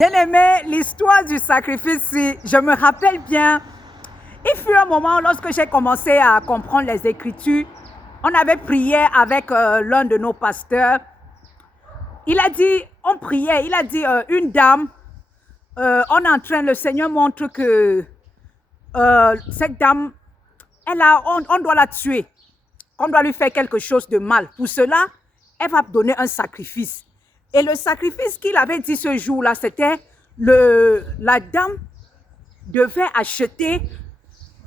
Bien aimé, l'histoire du sacrifice, je me rappelle bien, il fut un moment lorsque j'ai commencé à comprendre les Écritures, on avait prié avec l'un de nos pasteurs. Il a dit, on priait, il a dit, une dame, on est en train, le Seigneur montre que cette dame, on doit la tuer, on doit lui faire quelque chose de mal. Pour cela, elle va donner un sacrifice. Et le sacrifice qu'il avait dit ce jour-là, c'était la dame devait acheter,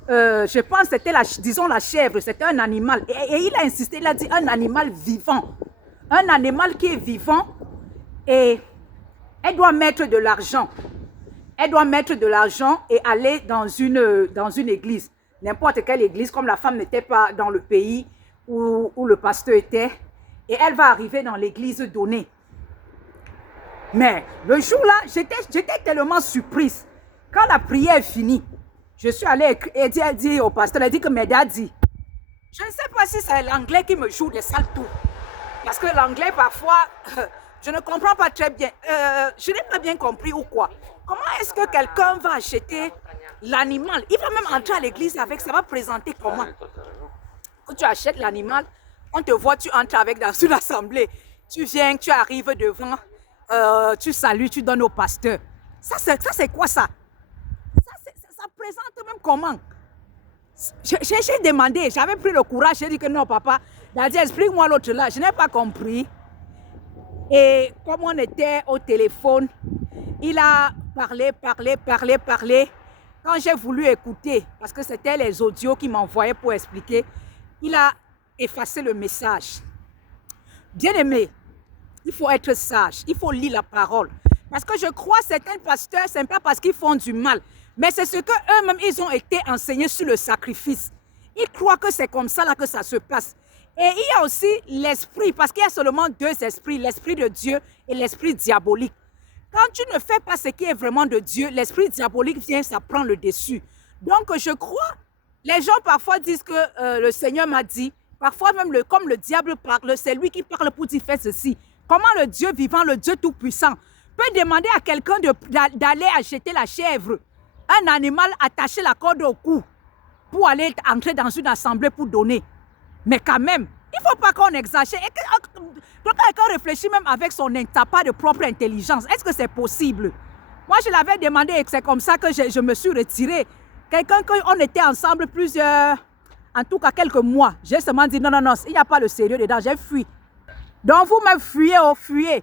je pense que c'était, disons, la chèvre, c'était un animal. Et il a insisté, il a dit un animal vivant. Un animal qui est vivant et elle doit mettre de l'argent. Elle doit mettre de l'argent et aller dans une église. N'importe quelle église, comme la femme n'était pas dans le pays où le pasteur était. Et elle va arriver dans l'église donnée. Mais le jour-là, j'étais tellement surprise. Quand la prière est finie, je suis allée et elle dit au pasteur, elle dit que Média dit, je ne sais pas si c'est l'anglais qui me joue des sales tours. Parce que l'anglais, parfois, je ne comprends pas très bien. Je n'ai pas bien compris ou quoi. Comment est-ce que quelqu'un va acheter l'animal? Il va même entrer à l'église avec, ça va présenter comment? Quand tu achètes l'animal, on te voit, tu entres avec dans une assemblée. Tu viens, tu arrives devant. Tu salues, tu donnes au pasteur. Ça c'est quoi ça? Ça présente même comment? J'ai demandé, j'avais pris le courage, j'ai dit que non papa, il a dit explique-moi l'autre là, je n'ai pas compris. Et comme on était au téléphone, il a parlé. Quand j'ai voulu écouter, parce que c'était les audios qu'il m'envoyait pour expliquer, il a effacé le message. Bien aimé, il faut être sage, il faut lire la parole. Parce que je crois que certains pasteurs, ce n'est pas parce qu'ils font du mal, mais c'est ce qu'eux-mêmes, ils ont été enseignés sur le sacrifice. Ils croient que c'est comme ça là que ça se passe. Et il y a aussi l'esprit, parce qu'il y a seulement deux esprits, l'esprit de Dieu et l'esprit diabolique. Quand tu ne fais pas ce qui est vraiment de Dieu, l'esprit diabolique vient, ça prend le dessus. Donc je crois, les gens parfois disent que le Seigneur m'a dit, parfois même comme le diable parle, c'est lui qui parle pour dire fais ceci. Comment le Dieu vivant, le Dieu tout-puissant, peut demander à quelqu'un d'aller acheter la chèvre, un animal, attacher la corde au cou, pour aller entrer dans une assemblée pour donner? Mais quand même, il ne faut pas qu'on exagère. Et quand quelqu'un réfléchit même avec son pas de propre intelligence, est-ce que c'est possible? Moi, je l'avais demandé et c'est comme ça que je me suis retirée. Quelqu'un, qu'on était ensemble plusieurs, en tout cas quelques mois, j'ai seulement dit non, il n'y a pas le sérieux dedans, j'ai fui. Donc vous me fuyez, fuyez.